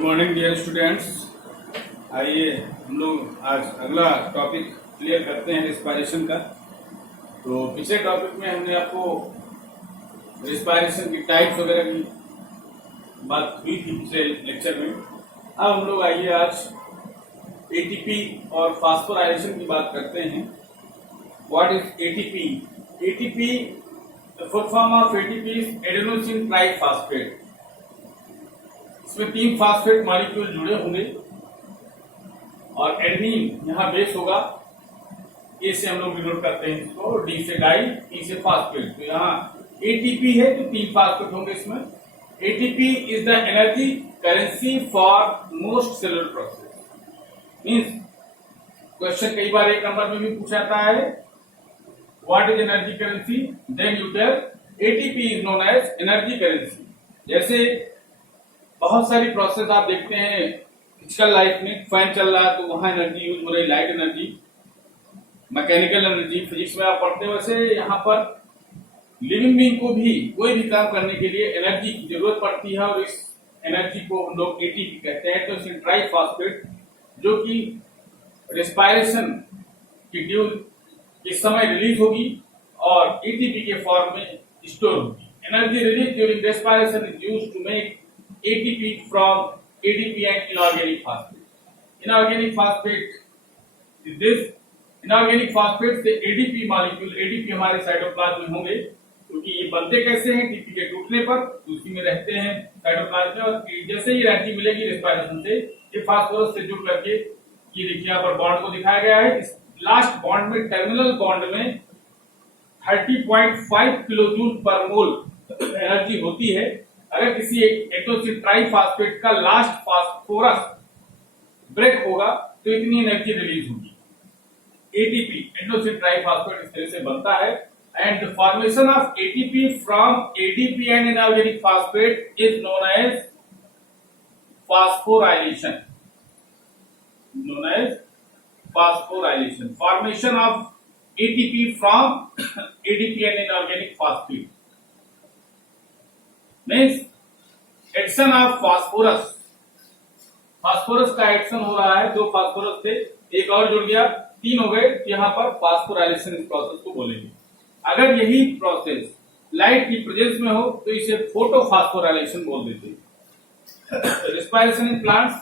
Good morning dear students. आइए हम लोग आज अगला टॉपिक क्लियर करते हैं रिस्पायरेशन का। तो पिछले टॉपिक में हमने आपको रिस्पायरेशन की टाइप्स वगैरह की बात हुई थी पिछले लेक्चर में। अब हम लोग आइए आज एटीपी और फास्फोराइलेशन की बात करते हैं। What is ATP? ATP the full form of ATP is adenosine triphosphate. इसमें 3 फास्फेट मॉलिक्यूल जुड़े होंगे और एडेनिन यहाँ बेस होगा। ए से हम लोग डिनोट करते हैं इसको, डी से डाई, ई से फास्फेट। तो यहाँ एटीपी है तो 3 फास्फेट होंगे इसमें। ATP is the energy currency for most cellular process. Means question कई बार 1 नंबर में भी पूछा जाता है, what is energy currency? Then you tell ATP is known as energy currency. जैसे बहुत सारी प्रोसेस आप देखते हैं फिजिकल लाइफ में, फैन चल रहा है तो वहां एनर्जी यूज हो रही, light energy, mechanical energy, physics में आप पढ़ते हैं। वैसे यहाँ पर लिविंग बीइंग को भी कोई भी काम करने के लिए एनर्जी की जरूरत पड़ती है और इस एनर्जी को हम लोग एटीपी कहते हैं। तो ट्राइफॉस्फेट जो कि रेस्पायरेशन की ड्यू इस समय रिलीज होगी और एटीपी के फॉर्म में स्टोर होगी। Energy release during respiration is used to make ATP from ADP and inorganic phosphate. Inorganic phosphate is this. Inorganic phosphate से ADP मॉलिक्यूल, ADP हमारे साइटोप्लाज्म में होंगे क्योंकि ये बनते कैसे हैं? TP के टूटने पर उसी में रहते हैं साइटोप्लाज्म में, और जैसे ही एनर्जी मिलेगी रेस्पायरेशन से ये फास्फोरस से जुड़ करके, ये देखिए यहाँ पर बॉन्ड को दिखाया गया है। इस लास्ट बॉन्ड में, टर्मिनल बॉन्ड में 30.5 किलोजूल पर मोल एनर्जी होती है। अगर किसी एटोसिन ट्राइफॉस्फेट का लास्ट फास्फोरस ब्रेक होगा तो इतनी एनर्जी रिलीज होगी। एटीपी एटोसिन ट्राइफॉस्फेट इस तरह से बनता है। And the formation of ATP from ADP and inorganic phosphate is known as phosphorylation. Known as phosphorylation, formation of ATP from ADP and inorganic phosphate means addition of phosphorus. Phosphorus का addition हो रहा है, 2 phosphorus थे, एक और जुड़ गया, 3 हो गए। यहाँ पर फास्फोराइलेशन इस प्रोसेस को बोलेंगे। अगर यही प्रोसेस लाइट की प्रेजेंस में हो तो इसे फोटोफास्फोराइलेशन बोल देते हैं। रिस्पायरेशन इन प्लांट्स,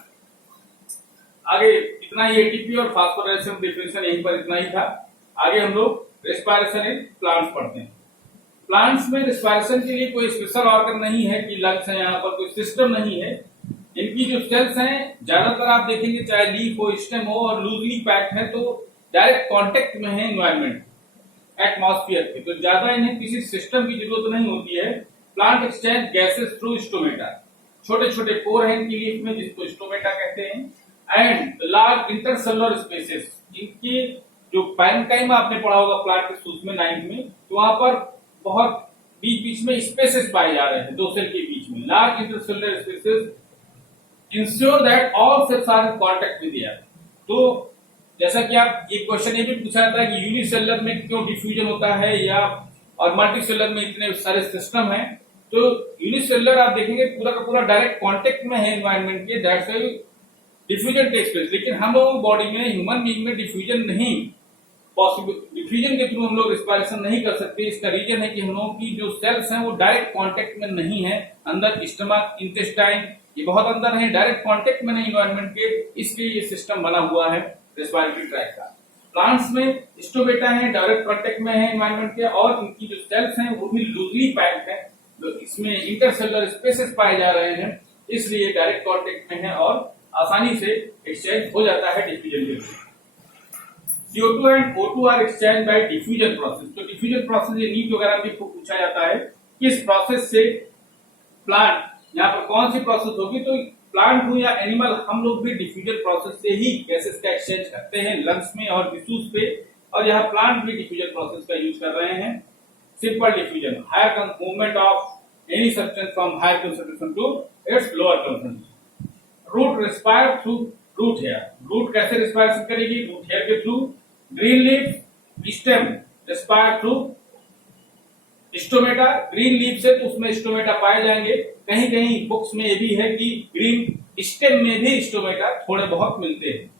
आगे इतना ही एटीपी और फास्फोराइलेशन डिफिनेशन यहीं पर इतना ही था। आगे हम लोग रिस्पायरेशन इन प्लांट्स पढ़ते हैं। प्लांट्स में रिस्पायरेशन के लिए कोई स्पेशल ऑर्गन नहीं है कि लंग्स है, यहाँ पर कोई सिस्टम नहीं है। इनकी जो सेल्स हैं ज्यादातर आप देखेंगे चाहे लीफ हो, स्टेम हो, और लूजली पैक्ड है तो डायरेक्ट कांटेक्ट में है एनवायरनमेंट, एटमॉस्फेयर के, तो ज्यादा इन्हें किसी सिस्टम की जरूरत नहीं होती है। Plant exchange gases through stomata, छोटे छोटे पोर हैं इनकी लीफ में जिसको स्टोमेटा कहते हैं। एंड लार्ज इंटरसेलुलर स्पेसेस, इनकी जो पैरेन्काइमा आपने पढ़ा होगा प्लांट के सूत्र में 9th में, तो वहां पर बहुत बीच बीच में स्पेसेस पाए जा रहे हैं 2 सेल के बीच में। Large intercellular spaces ensure that all cells are in contact with air. तो जैसा कि आप एक क्वेश्चन ये भी पूछा जाता है कि यूनिसेलुलर में क्यों डिफ्यूजन होता है या और मल्टीसेलुलर में इतने सारे सिस्टम हैं। तो यूनिसेलुलर आप देखेंगे पूरा का पूरा डायरेक्ट कांटेक्ट में है एनवायरनमेंट के, that's why diffusion takes place. लेकिन हम लोगों बॉडी में, ह्यूमन बीइंग में डिफ्यूजन नहीं पॉसिबल, डिफ्यूजन के थ्रू हम लोग रिस्पायरेशन नहीं कर सकते। इसका रीजन है कि हम लोगों की जो सेल्स हैं वो डायरेक्ट कांटेक्ट में नहीं है। अंदर स्टमक, इंटेस्टाइन, ये बहुत अंदर है, डायरेक्ट कांटेक्ट में नहीं एनवायरनमेंट के, इसलिए ये सिस्टम बना हुआ है रेस्पिरेटरी ट्रैक्ट का। प्लांट्स में स्टोमेटा है, डायरेक्ट कांटेक्ट में है एनवायरनमेंट के, और इनकी जो सेल्स हैं वो भी लूजली पैक्ड है, तो इसमें इंटरसेलुलर स्पेसेस पाए जा रहे हैं, इसलिए डायरेक्ट कांटेक्ट में है और आसानी से एक्सचेंज हो जाता है डिफ्यूजन के through. CO2 and O2 are exchanged by diffusion process। तो डिफ्यूजन प्रोसेस ये नीट वगैरह भी पूछा जाता है कि इस प्रोसेस से प्लांट, यहाँ पर कौन सी प्रोसेस होगी? तो प्लांट हो या एनिमल, हम लोग भी डिफ्यूजन प्रोसेस से ही गैसेस का एक्सचेंज करते हैं लंग्स में और टिश्यूज पे, और यहाँ प्लांट भी डिफ्यूजन प्रोसेस का यूज कर रहे हैं। Simple diffusion, higher movement of any substance from higher concentration to its lower concentration. Root respire through root hair, root कैसे रिस्पायरेशन करेगी? रूट हेयर के through. Green leaf stem respire through stomata, green leaf से तो उसमें stomata पाए जाएंगे। कहीं कहीं बुक्स में ये भी है कि ग्रीन स्टेम में भी स्टोमेटा थोड़े बहुत मिलते हैं,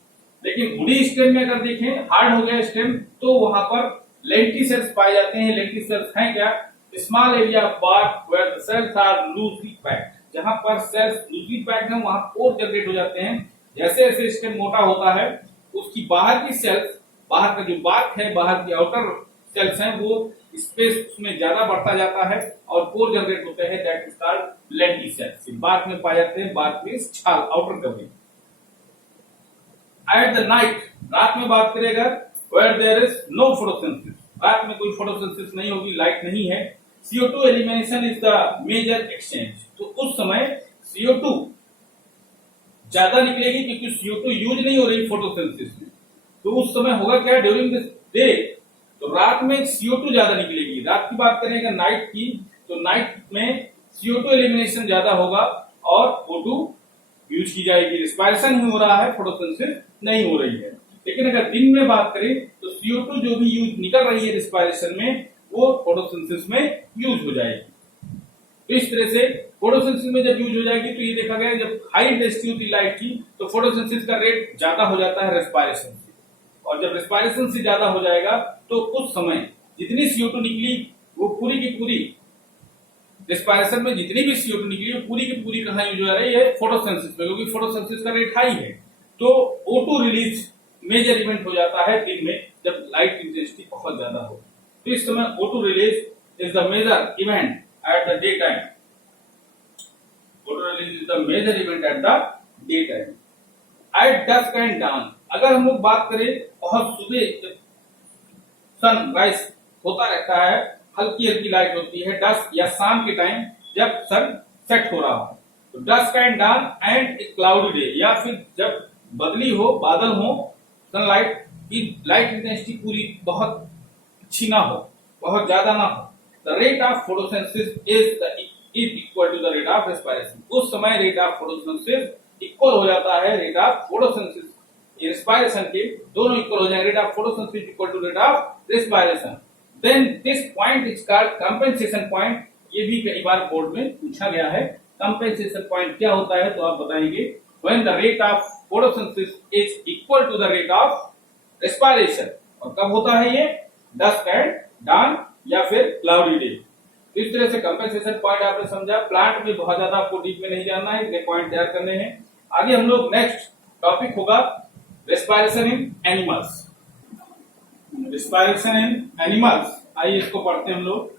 लेकिन वुडी स्टेम में अगर देखें हार्ड हो गया स्टेम तो वहां पर लेंटिसेल्स पाए जाते हैं। लेंटिसेल्स हैं क्या? Small area of bark where the cells are loosely packed, जहां पर सेल्स लूजली पैक्ड हैं वहां पोर जनरेट हो जाते हैं। जैसे जैसे स्टेम मोटा होता है उसकी बाहर की सेल्स, बाहर का जो बार्क है, बाहर की आउटर सेल्स हैं, वो स्पेस उसमें ज्यादा बढ़ता जाता है और पोर जनरेट होते हैं, that is called lenticels. Bark में पाए जाते हैं, बार्क में छाल, outer covering. At the night, रात में बात करेगा, where there is no photosynthesis, रात में कोई फोटोसिंथेसिस नहीं होगी, लाइट नहीं है। CO2 elimination is the major exchange, तो उस समय CO2 ज्यादा निकलेगी क्योंकि CO2 यूज नहीं हो रही फोटोसिंथेसिस में। तो उस समय होगा क्या, ड्यूरिंग दिस डे, तो रात में CO2 ज्यादा निकलेगी। रात की बात करेंगे नाइट की, तो नाइट में CO2 एलिमिनेशन ज्यादा होगा और O2 यूज की जाएगी। रिस्पायरेशन ही हो रहा है, फोटोसिंथेसिस नहीं हो रही है। लेकिन अगर दिन में बात करें तो CO2 जो भी यूज निकल रही है रिस्पायरेशन में वो फोटोसिंथेसिस में यूज हो जाएगी। तो इस तरह से फोटोसिंथेसिस में जब यूज हो जाएगी तो ये देखा गया जब हाई इंटेंसिटी होती लाइट की तो फोटोसिंथेसिस का रेट ज्यादा हो जाता है रेस्पायरेशन से, और जब रेस्पायरेशन से ज्यादा हो जाएगा तो उस समय जितनी CO2 निकली वो पूरी की पूरी, रेस्पायरेशन में जितनी भी CO2 निकली वो पूरी की पूरी कहां यूज हो रही है, फोटोसिंथेसिस में, क्योंकि फोटोसिंथेसिस का रेट हाई है। तो O2 रिलीज मेजर इवेंट हो जाता है दिन में जब लाइट इंटेंसिटी बहुत ज्यादा हो। तो इस समय O2 release is the major event at the day time. O2 release is the major event at the day time. At dusk and dawn, अगर हम लोग बात करें बहुत सुबह जब सन राइज होता रहता है, हल्की हल्की लाइट होती है, डस्क या शाम के टाइम जब सन सेट हो रहा हो, तो dusk and dawn and a cloudy day, या फिर जब बदली हो, बादल हो, सनलाइट की लाइट इंटेंसिटी पूरी बहुत अच्छी ना हो, बहुत ज्यादा ना हो, the rate of photosynthesis is equal to the rate of respiration. उस समय रेट ऑफ फोटोसिंथेसिस इक्वल हो जाता है रेट ऑफ फोटोसिंथेसिस, रेस्पायरेशन के दोनों इक्वल हो जाएंगे, rate of photosynthesis equal to rate of respiration. Then this point is called compensation point. ये भी कई बार बोर्ड में पूछा गया है, कंपेंसेशन पॉइंट क्या होता है, तो आप बताएंगे when the rate of photosynthesis is equal to the rate of respiration. और कब होता है ये, डस्क एंड डाउन या फिर क्लाउडी डे। इस तरह से कंपेंसेशन पॉइंट आपने समझा। प्लांट में बहुत ज्यादा आपको डीप में नहीं जानना है, इतने पॉइंट तैयार करने हैं। आगे हम लोग नेक्स्ट टॉपिक होगा रेस्पायरेशन इन एनिमल्स। रेस्पायरेशन इन एनिमल्स, आइए इसको पढ़ते हैं हम लोग।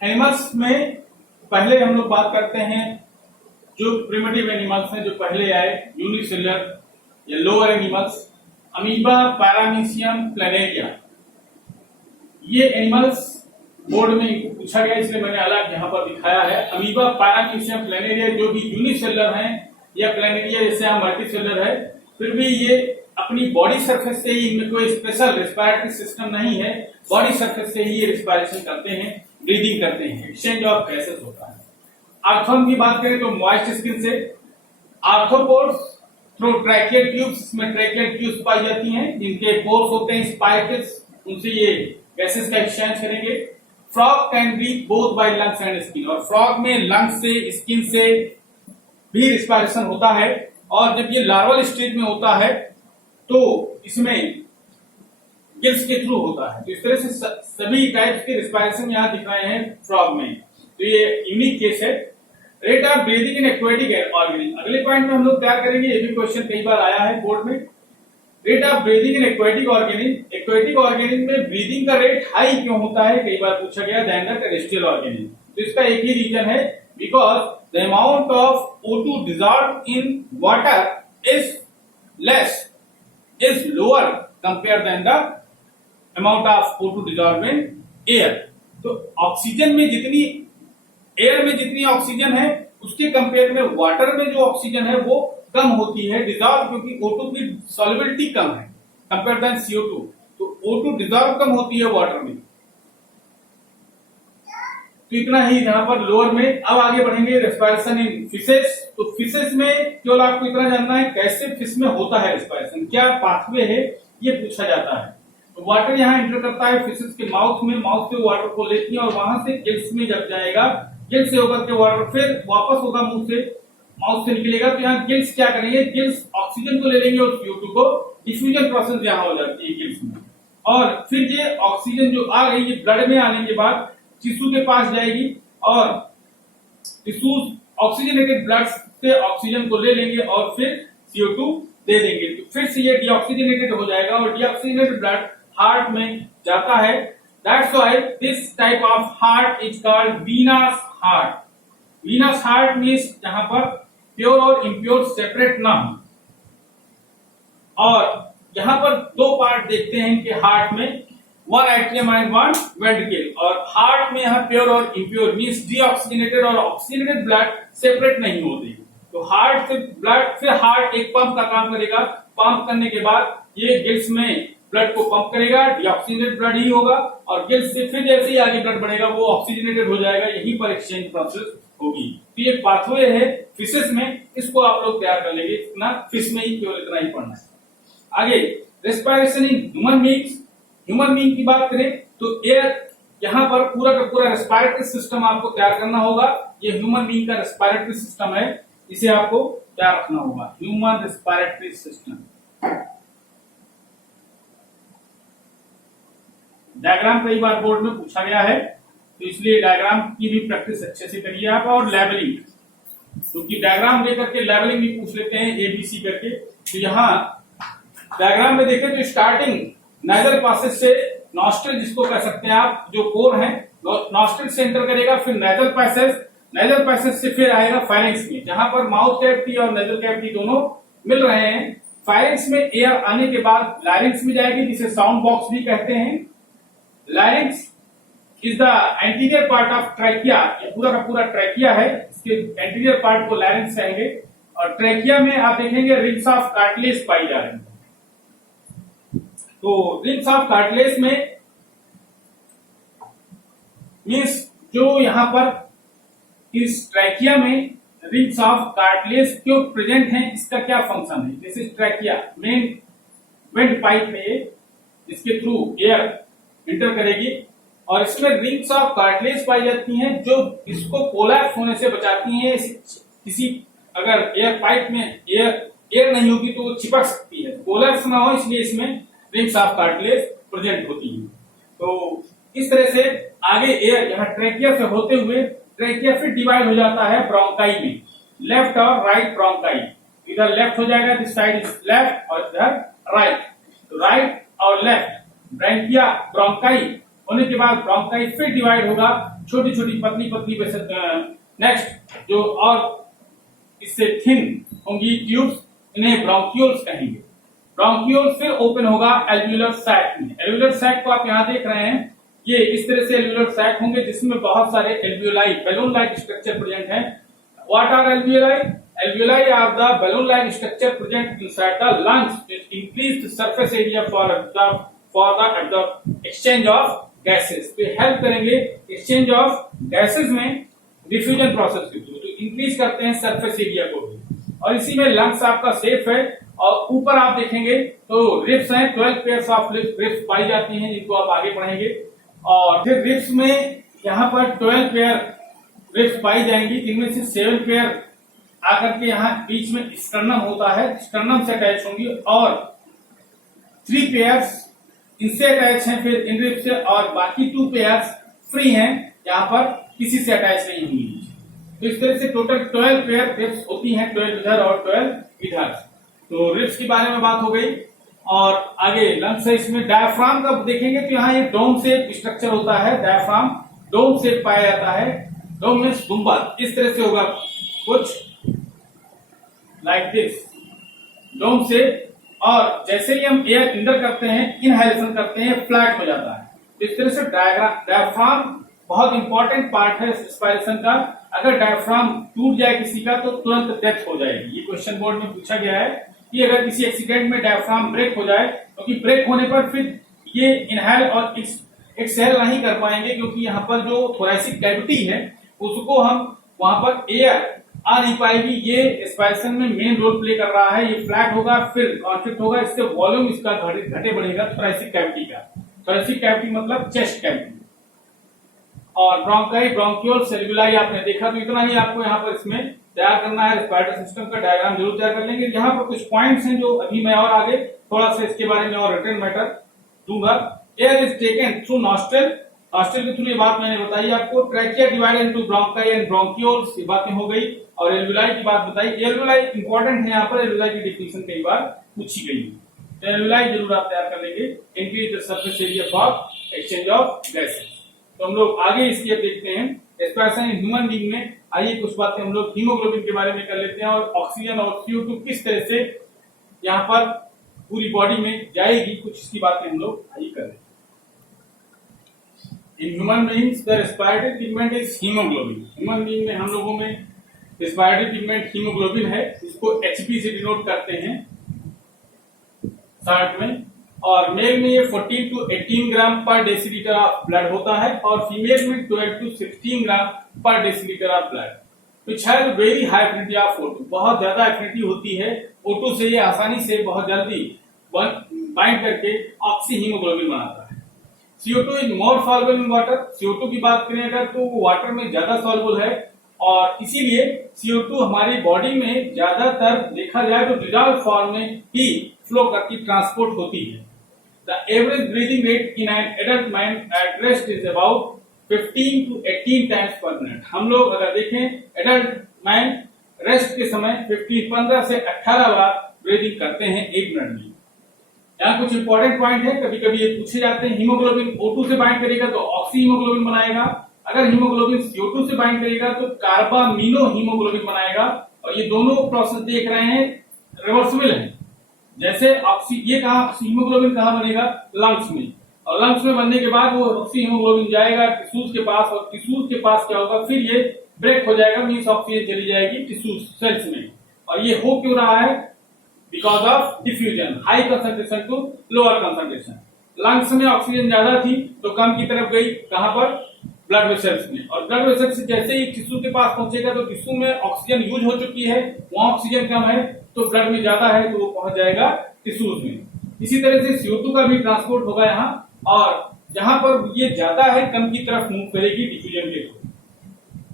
एनिमल्स में पहले हम लोग बात करते हैं जो प्रिमिटिव एनिमल्स हैं जो पहले आए, यूनिसेलुलर या lower animals, amoeba, paramecium, planaria. ये एनिमल्स बोर्ड में पूछा गया इसलिए मैंने अलग यहाँ पर दिखाया है। अमीबा, पैरामीशियम, प्लैनेरिया जो भी यूनिसेलुलर हैं, या प्लैनेरिया जैसे यहाँ मल्टीसेलुलर है, फिर भी ये अपनी बॉडी सरफेस से ही, इनमें कोई स्पेशल रेस्पिरेटरी सिस्टम नहीं है, बॉडी सरफेस से ही ये रेस्पिरेशन करते हैं, ब्रीदिंग करते हैं, एक्सचेंज ऑफ गैसेस होता है। आर्थोन की बात करें तो मॉइस्ट स्किन से, आर्थ्रोपोड्स थ्रू ट्रैकियल ट्यूब्स, इसमें ट्रैकियल ट्यूब्स पाई जाती हैं जिनके पोर्स होते हैं स्पाइकल्स, उनसे ये गैसेस का एक्सचेंज करेंगे। Frog can breathe both by lungs and skin, और फ्रॉग में लंग्स से, स्किन से भी रिस्पायरेशन होता है, और जब ये लार्वल स्टेज में होता है तो इसमें गिल्स के थ्रू होता है। तो इस तरह से सभी टाइप्स के रिस्पायरेशन यहाँ दिख रहे हैं फ्रॉग में, तो ये यूनिक केस है। Rate of breathing in aquatic organism, अगले पॉइंट में हम लोग क्या करेंगे, ये भी क्वेश्चन कई बार आया है बोर्ड में। Rate of breathing in aquatic organism, aquatic organism में ब्रीदिंग का रेट हाई क्यों होता है, कई बार पूछा गया, देन द टेरेस्ट्रियल ऑर्गेनिज्म। तो इसका एक ही रीजन है, because the amount of O2 dissolved in water is less, is lower compared than the amount of O2 dissolved in air। तो ऑक्सीजन में जितनी, एयर में जितनी ऑक्सीजन है उसके कंपेयर में वाटर में जो ऑक्सीजन है वो कम होती है, डिजॉल्व, क्योंकि O2 की सॉल्युबिलिटी कम है कंपेयर देन CO2, तो O2 डिजॉल्व कम होती है वाटर में। तो इतना ही यहाँ पर लोअर में। अब आगे बढ़ेंगे रेस्पिरेशन इन फिशेस। तो फिशेस में केवल आपको इतना जानना है कैसे फिश में होता है रेस्पिरेशन, क्या पाथवे है, ये पूछा जाता है। तो वाटर यहाँ एंटर करता है फिशेस के माउथ में, माउथ से वाटर को लेती है और वहां से गिल्स में जब जाएगा, गिल्स से होकर के वाटर फिर वापस होगा मुंह से माउथ से निकलेगा तो यहाँ गिल्स क्या करेंगे, गिल्स ऑक्सीजन को ले लेंगे और CO2 को, डिफ्यूजन प्रोसेस यहाँ हो जाती है गिल्स में। और फिर ये ऑक्सीजन जो आ गई ये ब्लड में आने के बाद टिश्यू के पास जाएगी और टिश्यू ऑक्सीजनेटेड ब्लड से ऑक्सीजन को ले लेंगे और फिर CO2 दे देंगे, तो फिर से ये डीऑक्सीजनेटेड हो जाएगा और डीऑक्सीजनेटेड ब्लड हार्ट में जाता है। That's why this type of heart is called venous heart. Venous heart means यहाँ पर प्योर और इम्प्योर सेपरेट ना हो। और यहाँ पर दो पार्ट देखते हैं कि हार्ट में, one atrium and one ventricle. और हार्ट में यहाँ प्योर और इम्प्योर मीन्स डीऑक्सीजनेटेड और ऑक्सीजनेटेड ब्लड सेपरेट नहीं होते। तो हार्ट से ब्लड, फिर हार्ट एक पंप का काम करेगा, पंप करने के बाद ये गिल्स में ब्लड को पंप करेगा, डीऑक्सीजनेटेड ब्लड ही होगा और गिल्स से फिर जैसे ही आगे ब्लड बढ़ेगा वो ऑक्सीजनेटेड हो जाएगा, यहीं पर एक्सचेंज प्रोसेस होगी। तो ये पाथवे है फिशेस में, इसको आप लोग तैयार कर लेंगे, इतना फिश में ही केवल इतना ही पढ़ना है। आगे respiration in human beings, human being की बात करें तो एयर, यहाँ पर पूरा का पूरा रेस्पिरेटरी सिस्टम आपको तैयार करना होगा। ये ह्यूमन बीइंग का रेस्पिरेटरी सिस्टम है, इसे आपको तैयार रखना होगा, ह्यूमन रेस्पिरेटरी सिस्टम। डायग्राम कई बार बोर्ड में पूछा गया है तो इसलिए डायग्राम की भी प्रैक्टिस अच्छे से करिए आप। और लेबलिंग, क्योंकि डायग्राम लेकर के लेबलिंग भी पूछ लेते हैं ABC करके। तो यहाँ डायग्राम में देखें तो स्टार्टिंग नेजल पासेज से, नॉस्ट्रिल जिसको कह सकते हैं आप, जो कोर है नॉस्ट्रिल से एंटर करेगा, फिर नेजल पैसेज, नेजल पैसेज से फिर आएगा फाइलेंस में, जहां पर माउथ कैविटी और नेजल कैविटी दोनों मिल रहे हैं। फाइलेंस में एयर आने के बाद लैरिंक्स में जाएगी, जिसे साउंड बॉक्स भी कहते हैं। Larynx is the anterior part of trachea, ये पूरा का पूरा ट्रैकिया है, इसके एंटीरियर पार्ट को लैरिंक्स कहेंगे। और ट्रैकिया में आप देखेंगे रिंग्स ऑफ कार्टिलेज पाई जा रही है। तो रिंग्स ऑफ कार्टिलेज में मीन्स जो यहां पर इस ट्रैकिया में रिंग्स ऑफ कार्टिलेज क्यों प्रेजेंट हैं, इसका क्या फंक्शन है। This is trachea, main went pipe है ये, इसके थ्रू एयर इंटर करेगी और इसमें रिंग्स ऑफ कार्टिलेज पाई जाती हैं जो इसको कोलैप्स होने से बचाती हैं। किसी अगर एयर पाइप में एयर नहीं होगी तो वो चिपक सकती है, कोलैप्स ना हो इसलिए इसमें रिंग्स ऑफ कार्टिलेज प्रेजेंट होती हैं। तो इस तरह से आगे एयर यहाँ ट्रैकिया से होते हुए ट्रैकिया फिर डिवाइड हो जाता है ब्रोंकाई में, लेफ्ट और राइट ब्रोंकाई। इधर लेफ्ट हो जाएगा, दिस साइड इज लेफ्ट और इधर राइट। तो राइट और लेफ्ट ब्रैंकिया ब्रोंकाई होने के बाद ब्रोंकाई फिर डिवाइड होगा, छोटी छोटी पतली पतली नेक्स्ट जो और इससे थिन होंगी ट्यूब्स, इन्हें ब्रोंक्यूल्स कहेंगे। ब्रोंक्यूल फिर ओपन होगा एल्वियोलर सैक में। एल्वियोलर सैक को आप यहाँ देख रहे हैं, ये इस तरह से एल्वियोलर सैक होंगे जिसमें बहुत सारे alveoli, balloon like structure present हैं। What are alveoli? Alveoli are the balloon-like structure present inside the lungs. It increase the surface area for the exchange of gases. तो हेल्प करेंगे exchange of gases में diffusion process के through, तो increase करते हैं surface area को भी। और इसी में लंग्स आपका सेफ है। और ऊपर आप देखेंगे तो रिब्स हैं, 12 पेयर्स ऑफ रिब्स पाई जाती हैं, जिनको आप आगे पढ़ेंगे। और फिर रिब्स में यहाँ पर 12 पेयर रिब्स पाई जाएंगी, जिनमें से 7 पेयर आकर के यहाँ बीच में स्टर्नम होता है, स्टर्नम से अटैच होंगी और 3 पेयर्स इनसे अटैच हैं फिर इन रिब्स से, और बाकी 2 पेयर्स फ्री हैं, यहाँ पर किसी से अटैच नहीं होंगी। तो इस तरह से टोटल 12 पेयर रिब्स होती हैं, 12 इधर और 12 इधर। तो रिब्स के बारे में बात हो गई। और आगे लंग्स है, इसमें डायफ्राम का देखेंगे तो यहाँ ये डोम शेप स्ट्रक्चर होता है, डायफ्राम डोम शेप पाया जाता है। डोम मीन्स गुंबद, इस तरह से होगा कुछ लाइक दिस डोम से। और जैसे ही हम एयर इंटर करते हैं, इनहेलेशन करते हैं, फ्लैट हो जाता है। तो इस तरह से डायफ्राम बहुत इंपॉर्टेंट पार्ट है रेस्पिरेशन का। अगर डायफ्राम टूट जाए किसी का तो तुरंत डेथ हो जाएगी। ये क्वेश्चन बोर्ड में पूछा गया है कि अगर किसी एक्सीडेंट में डायफ्राम ब्रेक हो जाए, क्योंकि ब्रेक होने पर फिर ये इनहेल और एक्सहेल नहीं कर पाएंगे, क्योंकि यहाँ पर जो थोरैसिक कैविटी है उसको हम वहां पर एयर आ नहीं पाएगी। ये रेस्पिरेशन में मेन रोल प्ले कर रहा है। ये फ्लैट होगा फिर कॉन्फ्लिक्ट होगा, इससे वॉल्यूम इसका घटे बढ़ेगा थोरैसिक कैविटी का। थोरैसिक कैविटी मतलब चेस्ट कैविटी। और ब्रोंकाई, ब्रोंक्यूल, एल्वियोलाई आपने देखा, तो इतना ही आपको यहाँ पर इसमें तैयार करना है रेस्पिरेटरी सिस्टम का डायग्राम जरूर तैयार कर लेंगे। यहाँ पर कुछ पॉइंट्स हैं जो अभी मैं और आगे थोड़ा सा इसके बारे में और रिटर्न मैटर दूंगा। Air is taken through nostril, nostril के थ्रू ये बात मैंने बताई आपको। Trachea divided into bronchi and bronchioles, ये बातें हो गई। और एल्विलाई की बात बताई। एल्विलाई इंपॉर्टेंट है, यहाँ पर एल्विलाई की डिफिनेशन कई बार पूछी गई है, एल्विलाई जरूर आप तैयार कर लेंगे। Increase the surface area for exchange of gases. तो हम लोग आगे इसकी अब देखते हैं रेस्पिरेशन इन ह्यूमन बीइंग में। आइए कुछ बातें हम लोग हीमोग्लोबिन के बारे में कर लेते हैं और ऑक्सीजन और CO2 किस तरह से यहाँ पर पूरी बॉडी में जाएगी, कुछ इसकी बातें हम लोग आइए कर लेते हैं। In human beings the respiratory pigment is haemoglobin. Human being में हम लोगों में रेस्पिरेटरी पिगमेंट हीमोग्लोबिन है, इसको HB से डिनोट करते हैं शार्ट में। और मेल में ये 14 to 18 ग्राम पर डेसीलीटर ऑफ ब्लड होता है और फीमेल में 12 to 16 ग्राम पर decilitre of blood. Which has very high affinity of O2, बहुत ज्यादा एफिनिटी होती है O2 से, ये आसानी से बहुत जल्दी बाइंड करके ऑक्सी हीमोग्लोबिन बनाता है। CO2 is more soluble in water. CO2 की बात करें अगर तो वो वाटर में ज्यादा सॉल्युबल है और इसीलिए CO2 हमारी बॉडी में ज्यादातर देखा जाए तो डिजॉल्व फॉर्म में ही फ्लो करती, ट्रांसपोर्ट होती है। The average breathing rate in an adult man at rest is about 15 to 18 times per minute। हम लोग अगर देखें एडल्ट मैन रेस्ट के समय 15 से 18 बार ब्रीदिंग करते हैं 1 मिनट में। यहाँ कुछ इंपॉर्टेंट पॉइंट है, कभी कभी ये पूछे जाते हैं। हीमोग्लोबिन O2 से बाइंड करेगा तो ऑक्सी हीमोग्लोबिन बनाएगा, अगर हीमोग्लोबिन CO2 से बाइंड करेगा तो कार्बामिनो हीमोग्लोबिन बनाएगा। और ये दोनों प्रोसेस देख रहे हैं रिवर्सिबल है। जैसे ये कहा हीमोग्लोबिन कहाँ बनेगा, लंग्स में, और लंग्स में बनने के बाद वो ऑक्सी हीमोग्लोबिन जाएगा टिश्यूज के पास, और टिश्यूज के पास क्या होगा, फिर ये ब्रेक हो जाएगा, मींस ऑक्सीजन चली जाएगी टिश्यूज सेल्स में। और ये हो क्यों रहा है, because of diffusion, high concentration to lower concentration. Lungs में ऑक्सीजन ज्यादा थी तो कम की तरफ गई, कहां पर, ब्लड वेसल्स में। और ब्लड वेसल्स से जैसे ही टिश्यू के पास पहुंचेगा तो टिश्यू में ऑक्सीजन यूज हो चुकी है, वहां ऑक्सीजन कम है तो ब्लड में ज्यादा है तो वो पहुंच जाएगा टिश्यूज में। इसी तरह से CO2 का भी ट्रांसपोर्ट होगा यहाँ, और जहां पर ये ज्यादा है कम की तरफ मूव करेगी डिफ्यूजन के थ्रू।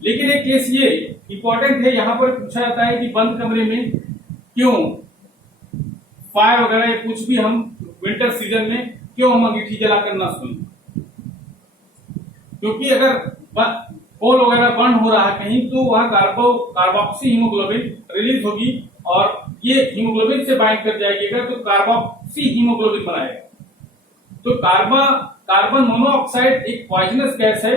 लेकिन एक केस ये इंपॉर्टेंट है, यहाँ पर पूछा जाता है कि बंद कमरे में क्यों फायर वगैरह या कुछ भी हम विंटर सीजन में क्यों हम अंगीठी जलाकर ना सोएं, क्योंकि अगर कोल वगैरह बर्न हो रहा है कहीं तो वहां कार्बोक्सी हीमोग्लोबिन रिलीज होगी और ये हीमोग्लोबिन से बाइंड कर जाएगी तो कार्बोक्सी हीमोग्लोबिन बनाएगा। तो कार्बन मोनोऑक्साइड एक पॉइजनस गैस है,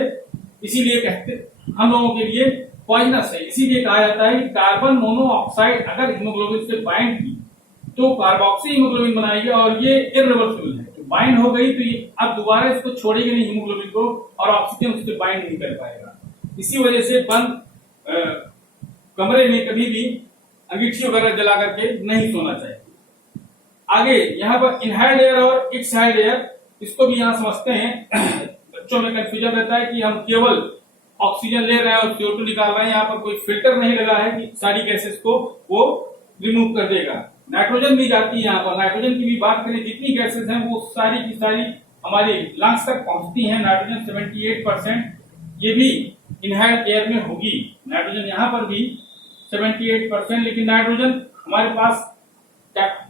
इसीलिए कहते हम लोगों के लिए पॉइजनस है। इसीलिए कहा जाता है कि कार्बन मोनोऑक्साइड अगर हीमोग्लोबिन से बाइंड की तो कार्बोक्सी हीमोग्लोबिन बनाएगी और ये इरिवर्सिबल है। तो बाइंड हो गई तो ये अब दोबारा इसको छोड़ेगी नहीं हीमोग्लोबिन को और ऑक्सीजन उससे बाइंड नहीं कर पाएगा। इसी वजह से बंद कमरे में कभी भी अंगीठी वगैरह जला करके नहीं सोना चाहिए। आगे यहाँ पर इनहेल्ड एयर और एक्सहेल्ड एयर, इसको भी यहाँ समझते हैं। बच्चों में कंफ्यूजन रहता है कि हम केवल ऑक्सीजन ले रहे हैं और CO2 निकाल रहे हैं, यहाँ पर कोई फिल्टर नहीं लगा है कि सारी गैसेस को वो रिमूव कर देगा। नाइट्रोजन भी जाती है यहाँ पर, नाइट्रोजन की भी बात करें, जितनी गैसेस हैं वो सारी की सारी हमारे लंग्स तक पहुंचती हैं। नाइट्रोजन 78% ये भी इनहेल्ड एयर में होगी। नाइट्रोजन यहाँ पर भी 78%, लेकिन नाइट्रोजन हमारे पास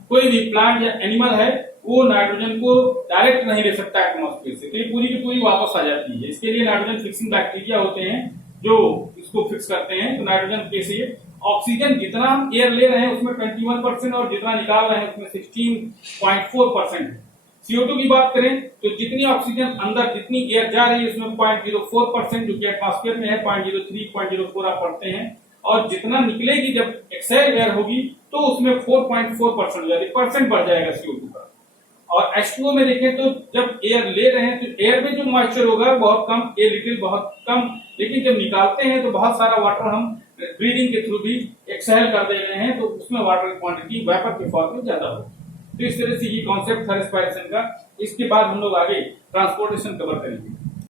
कोई भी प्लांट या एनिमल है वो नाइट्रोजन को डायरेक्ट नहीं ले सकता एटमॉस्फेयर से, तो ये पूरी की पूरी वापस आ जाती है। इसके लिए नाइट्रोजन फिक्सिंग बैक्टीरिया होते हैं जो इसको फिक्स करते हैं। तो नाइट्रोजन कैसे, ऑक्सीजन जितना हम एयर ले रहे हैं उसमें 21% और जितना निकाल रहे हैं उसमें 16.4% है। CO2 की बात करें तो जितनी ऑक्सीजन अंदर जितनी एयर जा रही है उसमें 0.04% जो कि एटमॉस्फेयर में है, 0.03 0.04 आप पढ़ते हैं, और जितना निकलेगी जब एक्सहेल एयर होगी तो उसमें 4.4% हो जाएगी, परसेंट बढ़ जाएगा CO2 का। और H2O में देखें तो जब एयर ले रहे हैं तो एयर में जो मॉइस्चर होगा बहुत कम, एयर लिटिल बहुत कम, लेकिन जब निकालते हैं तो बहुत सारा वाटर हम ब्रीदिंग के थ्रू भी एक्सहेल कर दे रहे हैं तो उसमें वाटर की क्वांटिटी वेपर के फॉर्म में ज्यादा होगी। तो इस तरह से ये कॉन्सेप्ट था रेस्पिरेशन का। इसके बाद हम लोग आगे ट्रांसपोर्टेशन कवर करेंगे।